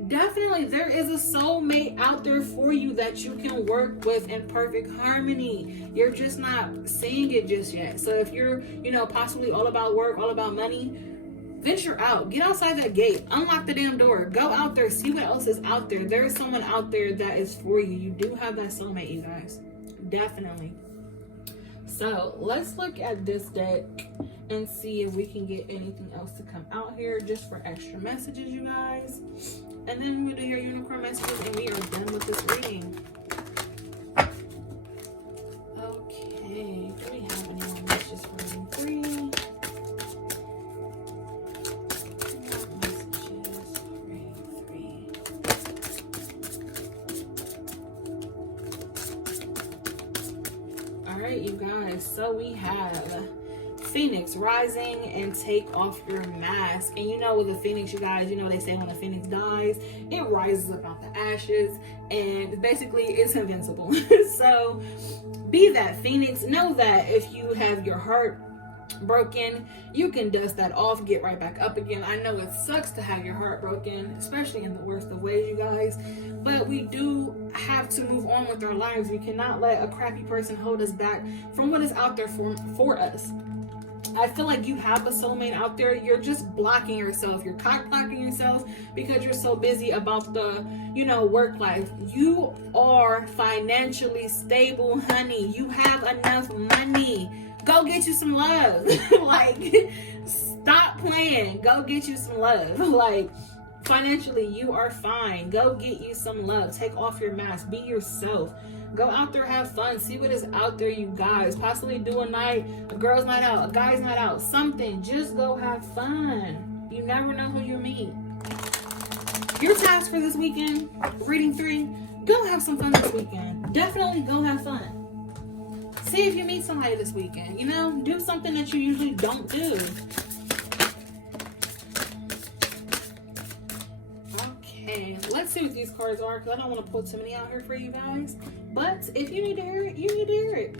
Definitely there is a soulmate out there for you that you can work with in perfect harmony. You're just not seeing it just yet. So if you're, possibly all about work, all about money, venture out, get outside that gate, unlock the damn door, go out there, see what else is out there. There is someone out there that is for you. You do have that soulmate, you guys. Definitely. So let's look at this deck and see if we can get anything else to come out here just for extra messages, you guys. And then we'll do your unicorn messages and we are done with this reading. Okay, do we have any more messages for reading 3? Alright, you guys, so we have Phoenix rising and take off your mask. And with the Phoenix, you guys, they say when a Phoenix dies, it rises up out the ashes and basically it's invincible. So be that Phoenix. Know that if you have your heart broken, you can dust that off, get right back up again. I know it sucks to have your heart broken, especially in the worst of ways, you guys, but we do have to move on with our lives. We cannot let a crappy person hold us back from what is out there for us. I feel like you have a soulmate out there. You're just blocking yourself. You're cock blocking yourself because you're so busy about the, work life. You are financially stable, honey. You have enough money. Go get you some love. Like, stop playing. Go get you some love. Like, financially, you are fine. Go get you some love. Take off your mask. Be yourself. Go out there, have fun. See what is out there, you guys. Possibly do a night, a girl's night out, a guy's night out, something. Just go have fun. You never know who you meet. Your task for this weekend, reading 3, go have some fun this weekend. Definitely go have fun. See if you meet somebody this weekend. Do something that you usually don't do. Okay, let's see what these cards are, because I don't want to pull too many out here for you guys. But if you need to hear it, you need to hear it.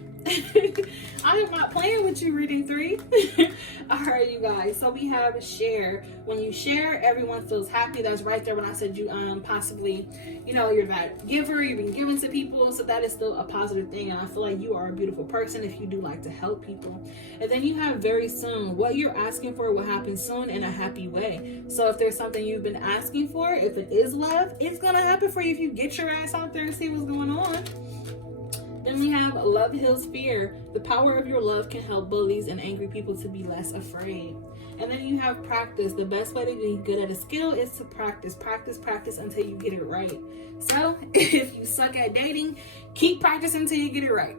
I am not playing with you, reading 3. All right, you guys. So we have share. When you share, everyone feels happy. That's right there when I said you possibly, you're that giver. You've been giving to people. So that is still a positive thing. And I feel like you are a beautiful person if you do like to help people. And then you have very soon. What you're asking for will happen soon in a happy way. So if there's something you've been asking for, if it is love, it's going to happen for you if you get your ass out there and see what's going on. Then we have love heals fear. The power of your love can help bullies and angry people to be less afraid. And then you have practice. The best way to be good at a skill is to practice. Practice until you get it right. So if you suck at dating, keep practicing until you get it right.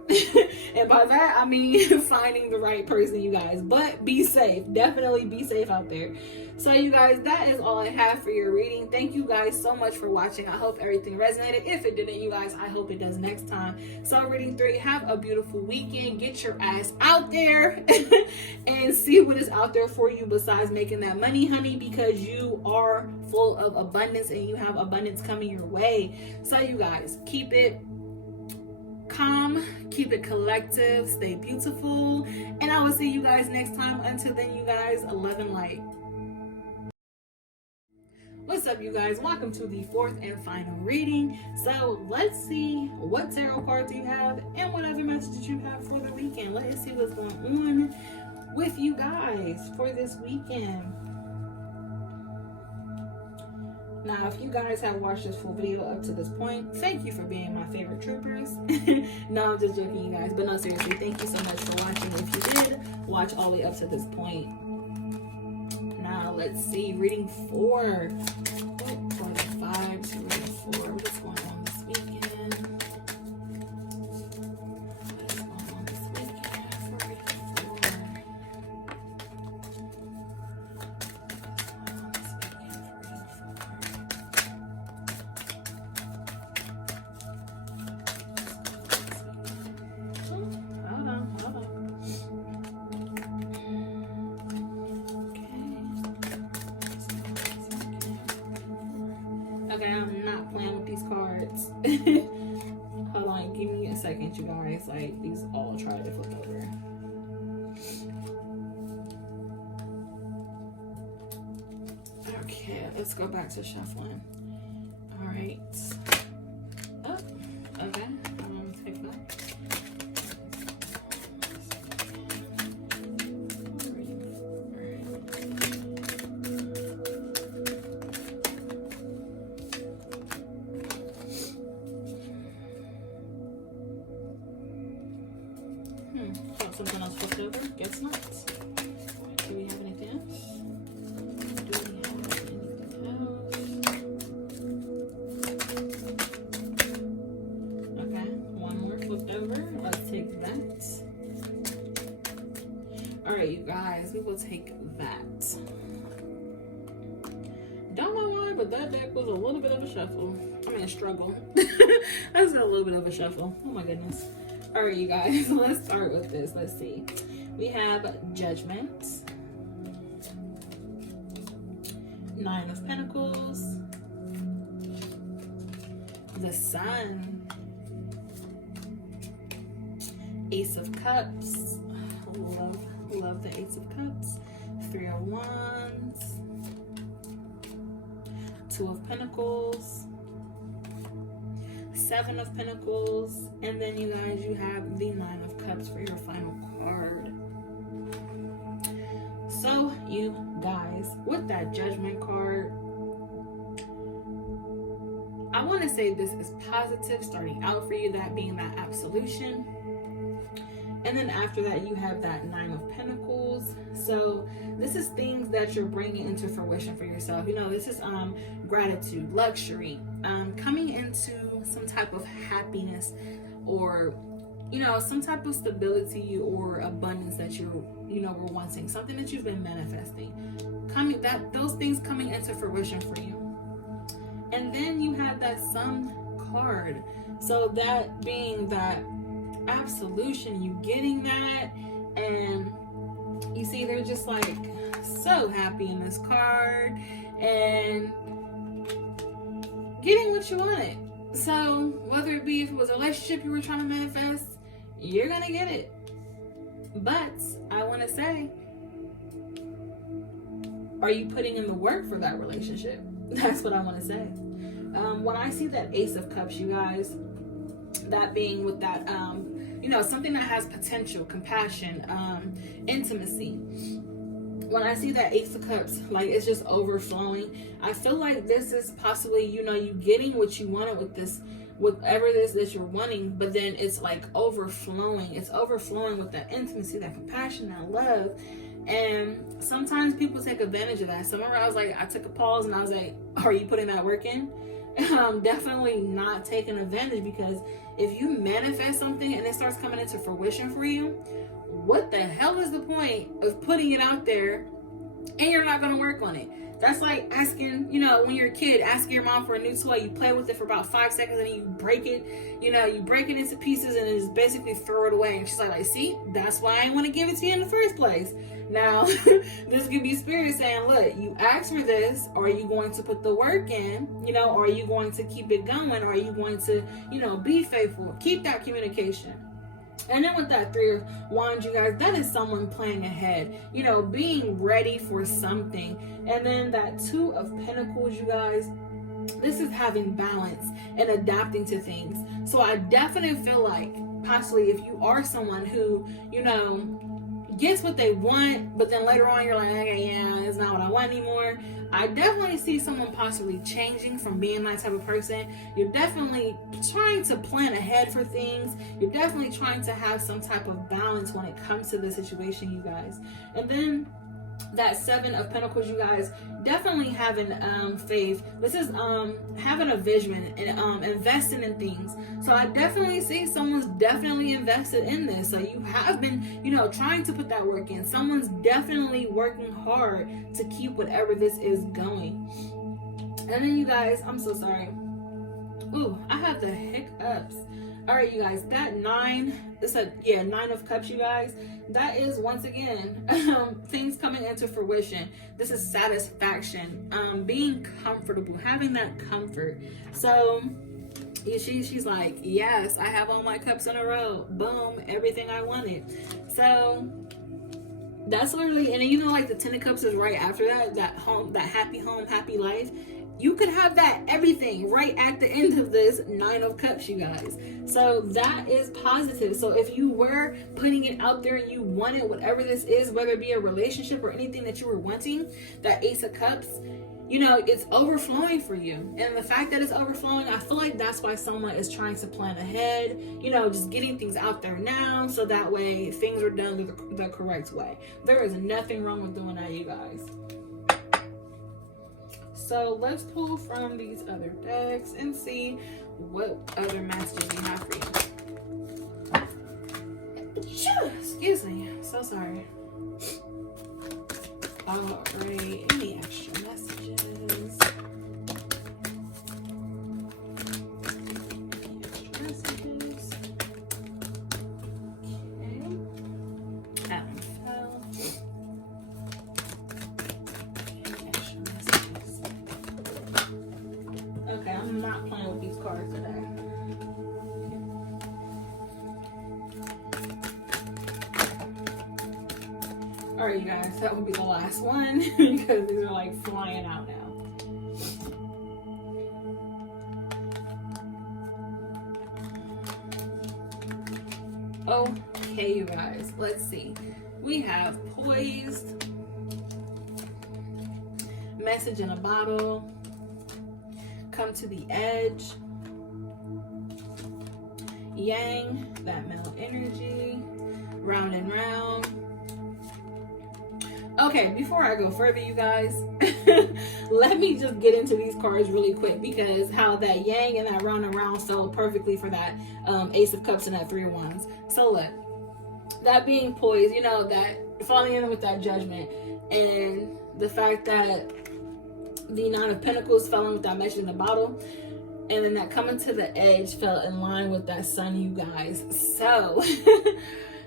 And by that, I mean finding the right person, you guys. But be safe. Definitely be safe out there. So you guys, that is all I have for your reading. Thank you guys so much for watching. I hope everything resonated. If it didn't, you guys, I hope it does next time. So reading 3, have a beautiful weekend. Get your ass out there and see what is out there for you besides making that money, honey, because you are full of abundance and you have abundance coming your way. So you guys, keep it calm, keep it collective, stay beautiful, and I will see you guys next time. Until then, you guys, love and light. What's up, you guys? Welcome to the 4th and final reading. So let's see what tarot cards you have and what other messages you have for the weekend. Let's see what's going on with you guys for this weekend. Now, if you guys have watched this full video up to this point, thank you for being my favorite troopers. No, I'm just joking, you guys. But no, seriously, thank you so much for watching. If you did watch all the way up to this point. Now, let's see. Reading 4. For the vibes, reading 4. What's going on this weekend? What is going on this weekend for reading 4? Hold on. Okay, I'm not playing with these cards. Hold on, give me a second, you guys. Like, these all try to flip over. Okay, let's go back to shuffling. All right. Oh, okay. I'm gonna take that. Thought something else flipped over. Guess not. Do we have anything else? Okay, one more flipped over. Let's take that. Alright, you guys, we will take that. Don't know why, but that deck was a little bit of a shuffle. I mean, a struggle. I just got a little bit of a shuffle. Oh my goodness. All right, you guys, let's start with this. Let's see. We have Judgment, 9 of Pentacles, the Sun, Ace of Cups. Love love the Ace of Cups, 3 of Wands, 2 of Pentacles, 7 of Pentacles, and then you guys, you have the 9 of Cups for your final card. So you guys, with that Judgment card, I want to say this is positive starting out for you, that being that absolution. And then after that, you have that 9 of Pentacles. So this is things that you're bringing into fruition for yourself. You know, this is gratitude, luxury, coming into some type of happiness, or, you know, some type of stability or abundance that you were wanting, something that you've been manifesting, those things coming into fruition for you. And then you have that Sun card. So that being that absolution, you getting that, and you see they're just like so happy in this card and getting what you wanted. So whether it be if it was a relationship you were trying to manifest, you're gonna get it. But I want to say, are you putting in the work for that relationship? That's what I want to say. When I see that Ace of Cups, you guys, that being with that, you know, something that has potential, compassion, intimacy. When I see that Ace of Cups, like it's just overflowing, I feel like this is possibly, you know, you getting what you wanted with this, whatever it is that you're wanting, but then it's like overflowing. It's overflowing with that intimacy, that compassion, that love. And sometimes people take advantage of that. So remember, I was like, I took a pause and I was like, are you putting that work in? Definitely not taking advantage, because if you manifest something and it starts coming into fruition for you, what the hell is the point of putting it out there and you're not going to work on it? That's like asking, you know, when you're a kid, asking your mom for a new toy, you play with it for about 5 seconds and you break it, you know, you break it into pieces and just basically throw it away. And she's like, see, that's why I didn't want to give it to you in the first place. Now, this could be spirit saying, look, you asked for this. Are you going to put the work in? You know, are you going to keep it going? Are you going to, you know, be faithful? Keep that communication. And then with that 3 of Wands, you guys, that is someone planning ahead, you know, being ready for something. And then that 2 of Pentacles, you guys, this is having balance and adapting to things. So I definitely feel like possibly if you are someone who, you know, gets what they want, but then later on you're like, okay, yeah, it's not what I want anymore. I definitely see someone possibly changing from being that type of person. You're definitely trying to plan ahead for things. You're definitely trying to have some type of balance when it comes to the situation, you guys. And then that 7 of Pentacles, you guys, definitely having faith. This is having a vision and investing in things. So I definitely see someone's definitely invested in this. So you have been, you know, trying to put that work in. Someone's definitely working hard to keep whatever this is going. And then you guys, I'm so sorry. Ooh, I have the hiccups. All right, you guys, that 9, it's a 9 of Cups, you guys. That is, once again, things coming into fruition. This is satisfaction, being comfortable, having that comfort. So she's like, yes, I have all my cups in a row. Boom, everything I wanted. So that's literally, and then, you know, like the 10 of Cups is right after that home, that happy home, happy life. You could have that everything right at the end of this 9 of Cups, you guys. So that is positive. So if you were putting it out there and you wanted whatever this is, whether it be a relationship or anything that you were wanting, that Ace of Cups, you know, it's overflowing for you. And the fact that it's overflowing, I feel like that's why someone is trying to plan ahead, you know, just getting things out there now, so that way things are done the correct way. There is nothing wrong with doing that, you guys. So let's pull from these other decks and see what other messages we have for you. Excuse me. So sorry. Alright, any extra messages? Okay, I'm not playing with these cards today. Alright, you guys, that will be the last one because these are like flying out now. Okay, you guys, let's see. We have poised, message in a bottle, come to the edge, yang, that male energy, round and round. Okay, before I go further, you guys, let me just get into these cards really quick because how that yang and that round and round fell perfectly for that Ace of Cups and that Three of Wands. So look, that being poised, you know, that falling in with that Judgment, and the fact that the Nine of Pentacles fell in with that message in the bottle, and then that coming to the edge fell in line with that Sun, you guys. So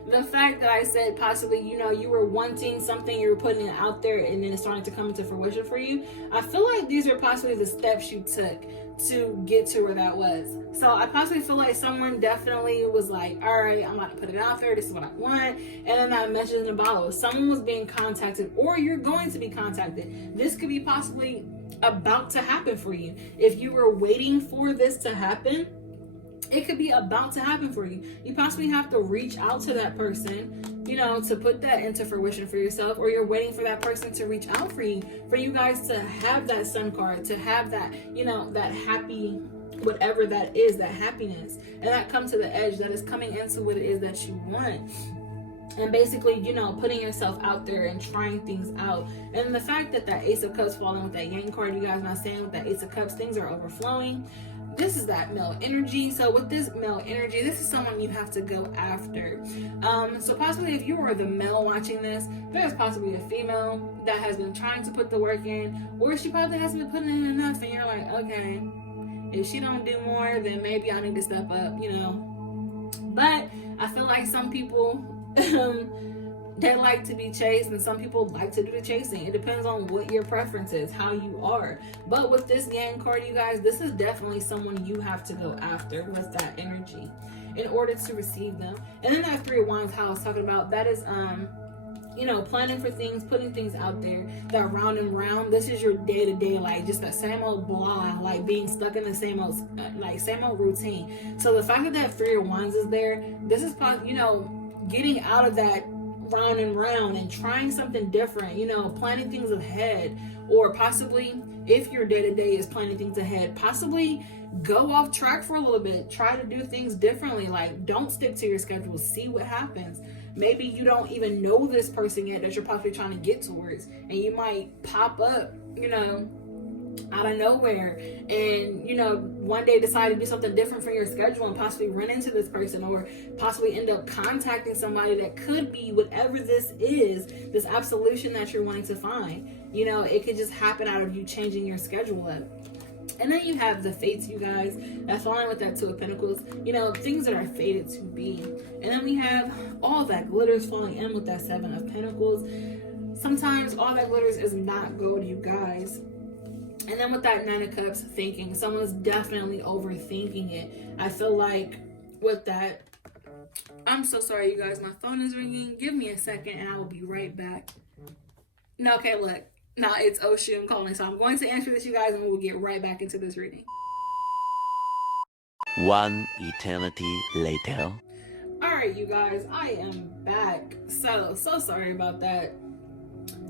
the fact that I said possibly, you know, you were wanting something, you were putting it out there, and then it's starting to come into fruition for you. I feel like these are possibly the steps you took to get to where that was. So I possibly feel like someone definitely was like, all right, I'm about to put it out there. This is what I want. And then that message in the bottle. Someone was being contacted, or you're going to be contacted. This could be possibly about to happen for you. If you were waiting for this to happen, it could be about to happen for you. You possibly have to reach out to that person, you know, to put that into fruition for yourself, or you're waiting for that person to reach out for you guys to have that Sun card, to have that, you know, that happy, whatever that is, that happiness, and that come to the edge, that is coming into what it is that you want. And basically, you know, putting yourself out there and trying things out. And the fact that that Ace of Cups falling with that Yang card, you guys not saying with that Ace of Cups, things are overflowing. This is that male energy. So with this male energy, this is someone you have to go after. So possibly if you were the male watching this, there's possibly a female that has been trying to put the work in, or she probably hasn't been putting in enough, and you're like, okay, if she don't do more, then maybe I need to step up, you know. But I feel like some people they like to be chased, and some people like to do the chasing. It depends on what your preference is, how you are. But with this Yang card, you guys, this is definitely someone you have to go after with that energy in order to receive them. And then that Three of Wands, how I was talking about, that is you know, planning for things, putting things out there. That round and round, this is your day-to-day, like just that same old blah, like being stuck in the same old routine. So the fact that that Three of Wands is there, this is, you know, getting out of that round and round and trying something different, you know, planning things ahead. Or possibly, if your day-to-day is planning things ahead, possibly go off track for a little bit, try to do things differently. Like, don't stick to your schedule, see what happens. Maybe you don't even know this person yet that you're possibly trying to get towards, and you might pop up, you know, out of nowhere, and you know, one day decide to do something different for your schedule and possibly run into this person, or possibly end up contacting somebody that could be whatever this is, this absolution that you're wanting to find. You know, it could just happen out of you changing your schedule up. And then you have the fates, you guys, that's falling with that Two of Pentacles, you know, things that are fated to be. And then we have all that glitters falling in with that Seven of Pentacles. Sometimes all that glitters is not gold, you guys. And then with that Nine of Cups, thinking, someone's definitely overthinking it. I feel like with that, I'm so sorry, you guys, my phone is ringing. Give me a second and I will be right back. No, okay, look. Now it's Oshun calling, so I'm going to answer this, you guys, and we'll get right back into this reading. One eternity later. Alright, you guys, I am back. So sorry about that.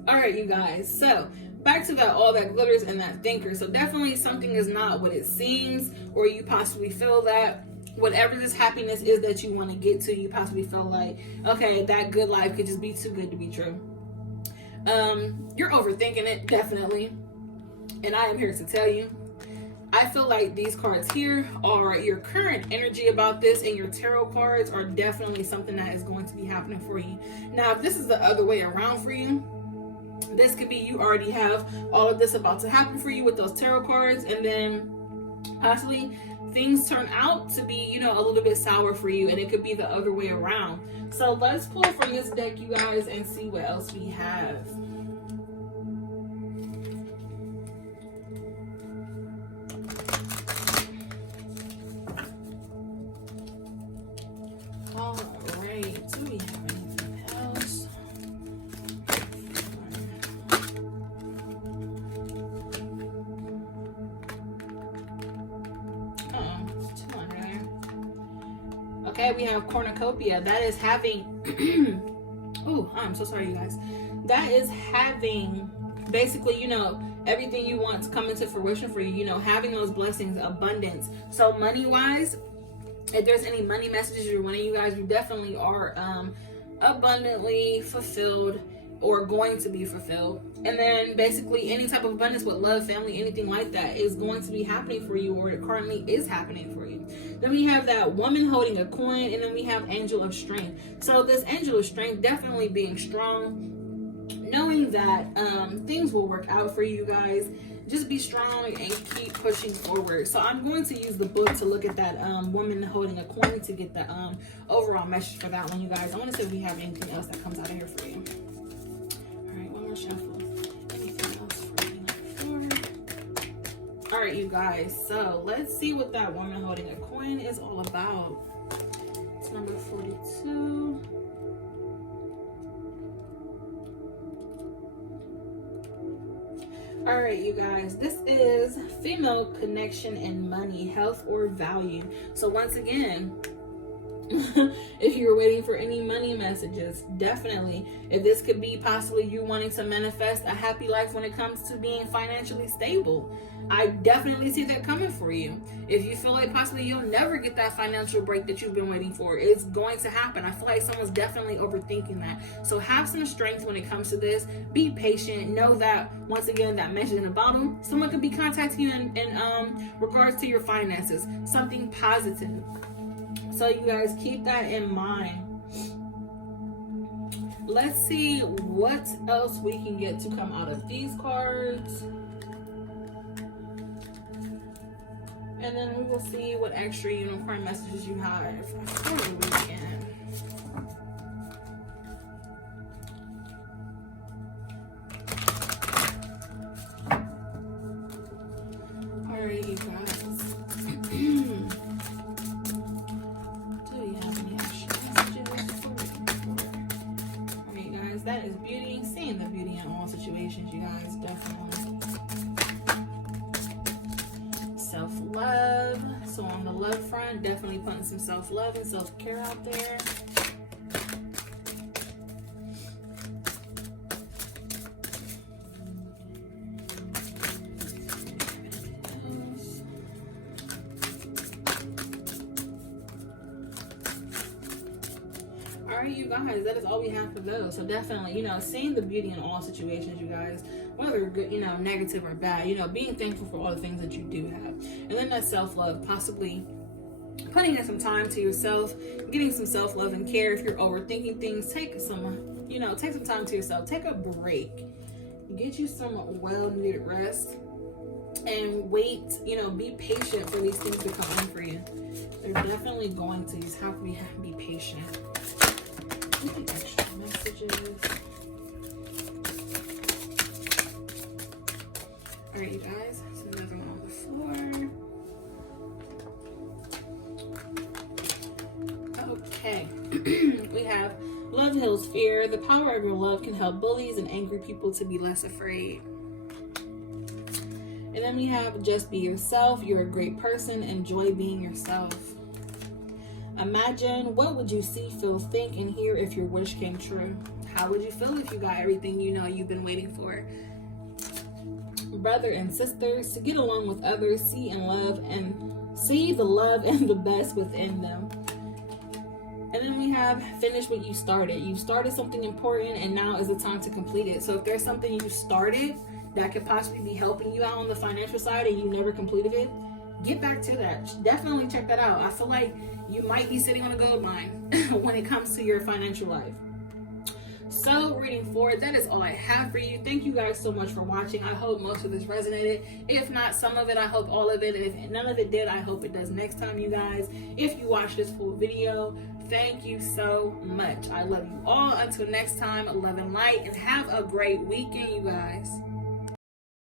Alright, you guys, so back to that all that glitters and that thinker. So definitely something is not what it seems, or you possibly feel that whatever this happiness is that you want to get to, you possibly feel like, okay, that good life could just be too good to be true. You're overthinking it, definitely. And I am here to tell you, I feel like these cards here are your current energy about this, and your tarot cards are definitely something that is going to be happening for you. Now, if this is the other way around for you, this could be you already have all of this about to happen for you with those tarot cards, and then possibly things turn out to be, you know, a little bit sour for you, and it could be the other way around. So let's pull from this deck, you guys, and see what else we have. All right, do we have anything else? Okay, we have cornucopia. That is having oh, I'm so sorry, you guys. That is having basically, you know, everything you want to come into fruition for you, you know, having those blessings, abundance. So money wise, if there's any money messages you're wanting, you guys, you definitely are abundantly fulfilled or going to be fulfilled. And then basically any type of abundance with love, family, anything like that is going to be happening for you, or it currently is happening for you. Then we have that woman holding a coin, and then we have angel of strength. So this angel of strength definitely being strong, knowing that things will work out for you guys. Just be strong and keep pushing forward. So I'm going to use the book to look at that woman holding a coin to get the overall message for that one, you guys. I want to see if we have anything else that comes out of here for you. All right, one more shuffle. Anything else for you? All right, you guys. So let's see what that woman holding a coin is all about. It's number 42. All right, you guys, this is female connection and money, health or value. So once again, if you're waiting for any money messages, definitely, if this could be possibly you wanting to manifest a happy life when it comes to being financially stable, I definitely see that coming for you. If you feel like possibly you'll never get that financial break that you've been waiting for, it's going to happen. I feel like someone's definitely overthinking that. So have some strength when it comes to this. Be patient. Know that, once again, that mentioned in the bottom, someone could be contacting you in regards to your finances, something positive. So you guys keep that in mind. Let's see what else we can get to come out of these cards. And then we will see what extra unicorn messages you have for the weekend. Alright, you guys. Do we have any extra messages for you? Alright, guys, that is beauty. Seeing the beauty in all situations, you guys, definitely. Self-love. So on the love front, definitely putting some self-love and self-care out there. Alright, you guys, that is all we have for those. So definitely, you know, seeing the beauty in all situations, you guys, whether good, you know, negative or bad, you know, being thankful for all the things that you do have. And then that self-love, possibly putting in some time to yourself, getting some self-love and care. If you're overthinking things, take some, you know, take some time to yourself. Take a break. Get you some well-needed rest. And wait, you know, be patient for these things to come in for you. They're definitely going to. You just have to be patient. Extra messages. Alright, you guys, so another one on the floor. Okay. We have love heals fear. The power of your love can help bullies and angry people to be less afraid. And then we have just be yourself. You're a great person. Enjoy being yourself. Imagine, what would you see, feel, think, and hear if your wish came true? How would you feel if you got everything you know you've been waiting for? Brother and sisters, to get along with others, see the love and the best within them. And then we have finish what you started. You started something important, and now is the time to complete it. So if there's something you started that could possibly be helping you out on the financial side and you never completed it, get back to that. Definitely check that out. I feel like you might be sitting on a gold mine when it comes to your financial life. So reading forward, that is all I have for you. Thank you guys so much for watching. I hope most of this resonated. If not some of it, I hope all of it. And if none of it did, I hope it does next time, you guys. If you watch this full video, thank you so much. I love you all. Until next time, love and light, and have a great weekend, you guys.